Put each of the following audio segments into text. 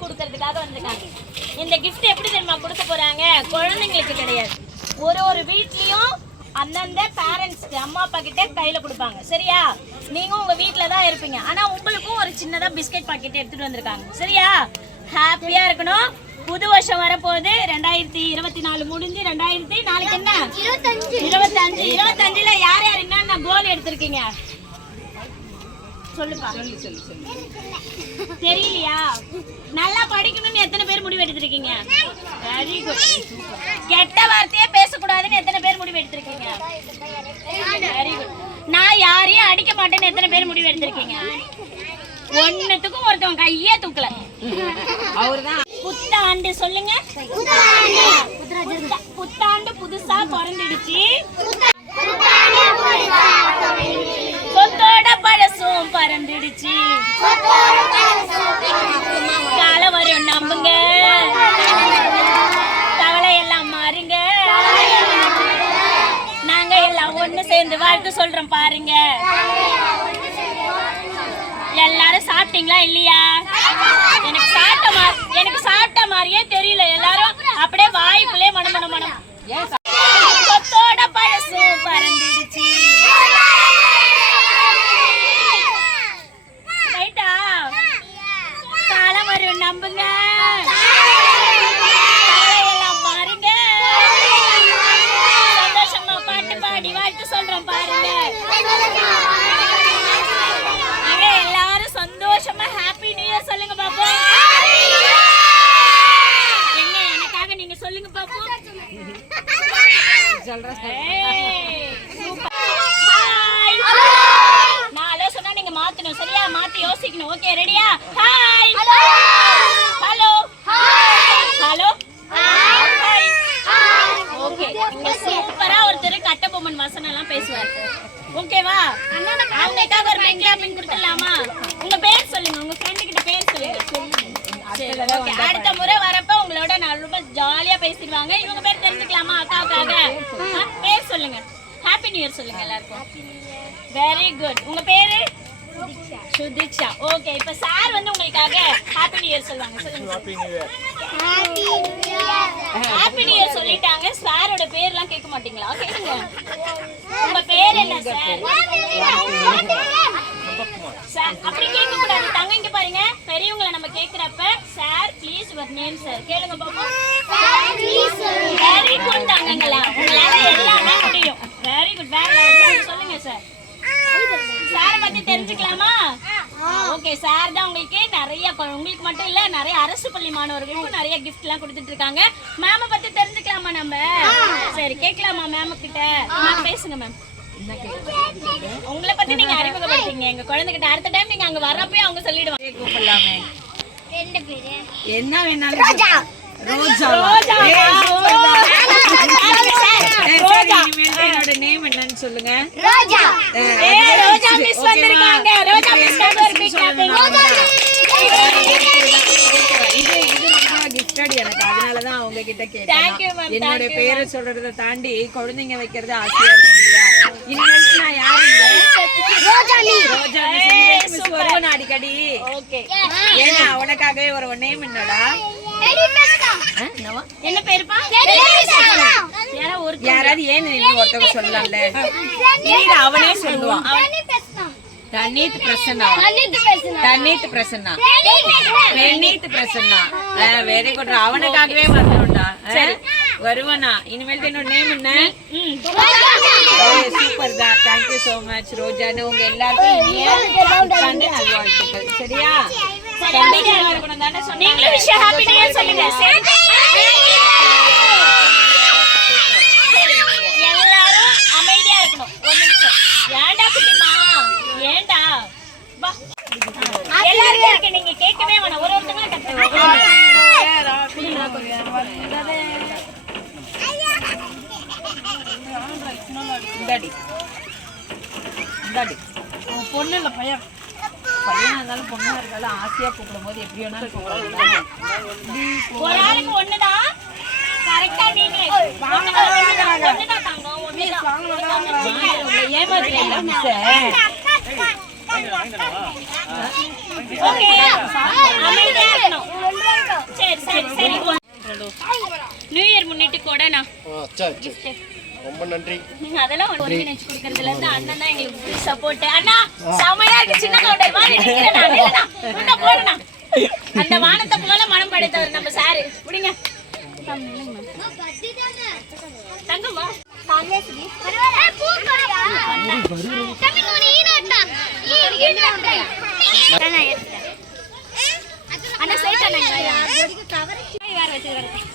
Gift கொடுக்கறதுக்காக வந்திருக்காங்க. இந்த கிஃப்ட் எப்படி தெரியுமா கொடுக்க போறாங்க? குழந்தைங்களுக்கு கிடையாது, ஒரு வீட்லயும் அந்தந்த பேரண்ட்ஸ்க்கு அம்மா அப்பா கிட்ட கையில கொடுப்பாங்க. சரியா? நீங்க உங்க வீட்ல தான் இருப்பீங்க, ஆனா உங்களுக்கும் ஒரு சின்னதா பிஸ்கட் பாக்கெட் எடுத்துட்டு வந்திருக்காங்க. சரியா? ஹாப்பியா இருக்கணும். புது வருஷம் வரப்போகுது. 2024 முடிஞ்சு நாளைக்கு என்ன 25 யார் யார் என்னென்ன கோல் எடுத்திருக்கீங்க சொல்லுப்பா. தெரியலையா? நல்லா படிக்கணும்னு எத்தனை பேர் முடிவு எடுத்திருக்கீங்க? Very good. கெட்ட வார்த்தையே பேசக்கூடாதுன்னு எத்தனை பேர் முடிவு எடுத்திருக்கீங்க? Very good. நான் யாரையும் அடிக்க மாட்டேன்னு எத்தனை பேர் முடிவு எடுத்திருக்கீங்க? ஒன்னுத்துக்கும் ஒருத்தவங்க கையே தூக்கல. அவர்தான் புத்தாண்டு சொல்லுங்க. புத்தாண்டு புதுசா பிறந்துடுச்சு. சொத்தோட பழசும் பறந்துடுச்சு. கால வரும் நம்புங்க, கவலை எல்லாம் மாறுங்க. நாங்க எல்லாம் ஒண்ணு சேர்ந்து வாழ்த்து சொல்றோம் பாருங்க. எல்லாரும் சாப்பிட்டீங்களா இல்லையா? எனக்கு சாப்பிட்ட மாதிரியே தெரியல. எல்லாரும் அப்படியே வாய்க்குள்ளே மனம் சொத்தோட பழசும் பறந்துடுச்சு. ரைட்டா? காலம் வரும் நம்புங்க, எல்லாம் பாருங்க. சந்தோஷமா பாட்டு பாடி வாழ்த்து சொல்றோம் பாருங்க. எல்லாரும் சந்தோஷமா ஹாப்பி நியூ இயர் சொல்லுங்க பாப்பா. என்ன எனக்காக நீங்க சொல்லுங்க பாப்பா. நான் ஹலோ சொன்னா நீங்க மாத்தணும். சரியா? மாத்தி யோசிக்கணும். ஓகே, ரெடியா? Hi, hello, hello, okay. இங்க சூப்பரா ஒருத்தர் கட்டபொம்மன் வசனம் எல்லாம் பேசுவார். ஓகேவா? அவங்களுக்காக ஒரு மைக் கிளாப்பிங் கொடுத்துடலாமா? உங்க பேர் சொல்லுங்க, உங்க ஃப்ரெண்டு கிட்ட பேர் சொல்லுங்க. சரி, ஓகே. அடுத்த முறை வரப்ப உங்களோட நான் ரொம்ப ஜாலியா பேசிடுவாங்க. இவங்க பேர் தெரிஞ்சுக்கலாமா? அக்காவுக்காக பேர் சொல்லுங்க. ஹாப்பி நியூ இயர் சொல்லுங்க எல்லாருக்கும். Very good. உங்க பேரு? சுதிக்ஷா. ஓகே, இப்ப சார் வந்து உங்களுக்காக ஹாப்பி நியூ இயர் சொல்லுவாங்க. சொல்லுங்க. Happy new year. Happy new year சொல்லிட்டாங்க. சாரோட பேர்லாம் கேட்க மாட்டீங்களா? கேளுங்க. உங்க பேர் என்ன சார்? சார் அப்படி கேட்க கூடாது. தங்க இங்க பாருங்க, பெரியவங்களை நம்ம கேக்குறப்ப sir please your name sir கேளுங்க பாப்போம். வெரி குட் தங்கங்களா, உங்களால எல்லாமே முடியும். Very good. வேற சொல்லுங்க சார். சாரை பத்தி தெரிஞ்சுக்கலாமா? ஓகே, சார் தான் உங்களுக்கு நிறைய, உங்களுக்கு மட்டும் இல்ல நிறைய அரசு பள்ளி மாணவர்களுக்கும் நிறைய கிஃப்ட் எல்லாம் கொடுத்துட்டு இருக்காங்க. மேம பத்தி தெரிஞ்சுக்கலாமா நம்ம? சரி, கேட்கலாமா மேம் கிட்ட? மேம் பேசுங்க மேம். உங்களை பத்தி நீங்க அறிமுகப்படுத்தீங்க எங்க குழந்தைகிட்ட. அடுத்த டைம் நீங்க அங்க வரப்பே அவங்க சொல்லிடுவாங்க. கூப்பிடலாமே. என்ன வேணாலும் ரோஜா. என்னோட நேம் என்னன்னு சொல்லுங்க. ரோஜா. ரோஜா மிஸ் வந்திருக்காங்க. ரோஜா மிஸ் ஒரு பிக் கிளாப்பிங். இது ரொம்ப கிஃப்டட் எனக்கு, அதனால தான் அவங்க கிட்ட கேட்டேன். என்னோட பேரை சொல்றத தாண்டி குழந்தைங்க வைக்கிறது ஆசையா இருக்கு இல்லையா? இனிமேல் நான் யாருங்க? ரோஜாலி. ரோஜாலி மிஸ் வருவா அடிக்கடி. ஓகே, ஏன்னா உனக்காகவே ஒரு நேம் என்னடா? என்ன பேருப்பா? யாராவது ஏன்னு ஒருத்தவங்க சொல்லலாம்ல. அவனே சொல்லுவான். தனீத் பிரசன்னா. தனீத் பிரசன்னா. பெனீத் பிரசன்னா. Very good. அவனுக்காகவே வரணும்டா. சரி, வருவனா? இனிமேல் என்னோட நேம் என்ன? சூப்பர் தான். தேங்க்யூ சோ மச் ரோஜான்னு. உங்க எல்லாருக்கும் நல்வாழ்த்துக்கள். சரியா? சந்தோஷமா இருக்கணும் தானே சொன்னீங்க. நீங்களும் விஷ் ஹாப்பி நியூ இயர் சொல்லுங்க. எல்லாரும் அமைதியா இருக்கணும். ஒரு நிமிஷம். ஏண்டா குட்டிமா? ஏண்டா? வா. எல்லாரும் இருக்கு, நீங்க கேட்கவே வேணாம். ஒருத்தங்க கத்துங்க. பொண்ணு இல்ல பையன். பையனா இருந்தாலும் பொண்ணா இருந்தாலும் ஆசையா கூப்பிடும் போது எப்படி வேணாலும் கூப்பிடலாம். ஒரு ஆளுக்கு ஒண்ணுதான். கரெக்டா நீங்க ஓகே அமைதியா இருக்கணும். சரி சரி சரி. நியூ இயர் முன்னிட்டு கொடனா ரொம்ப நன்றி. நீங்க அதெல்லாம் ஒருங்கிணைச்சு கொடுக்கறதுல இருந்து அண்ணன் தான் எங்களுக்கு சப்போர்ட். அண்ணா செமையா இருக்கு சின்ன கவுண்டர் மாதிரி நிக்கிறேனா நில்லனா முன்ன போறனா. அந்த வானத்தை போல மனம் படைத்தவர் நம்ம சார். முடிங்க தங்கம்மா காங்கேஸ்ரீ பரவாயில்லை பூ கொடியா தம்பி கோனி ஈனட்டா ஈனட்டா நான் எடுத்துட்டேன். அண்ணா சைட் அண்ணா வேற வச்சிருக்காங்க.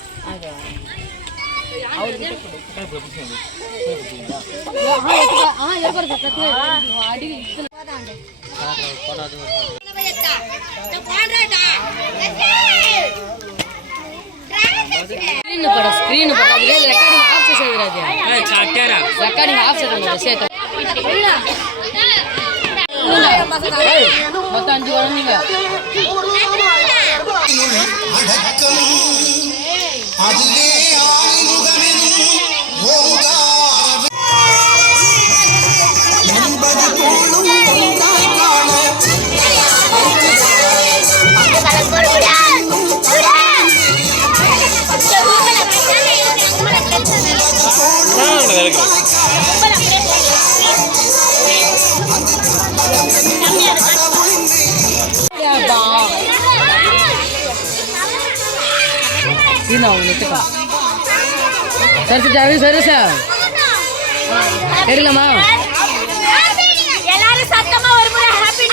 स्क्रीन पर रिकॉर्डिंग ऑफ से रिकॉर्डिंग ऑफ से मत 5 வரணுங்க அதுவே ஆளுமுகமெனும் ஓங்கார என்பது போலும் பொங்கான सर தெரியலமா எல்லாரும் சத்தமா ஒரு முறை ஹாப்பி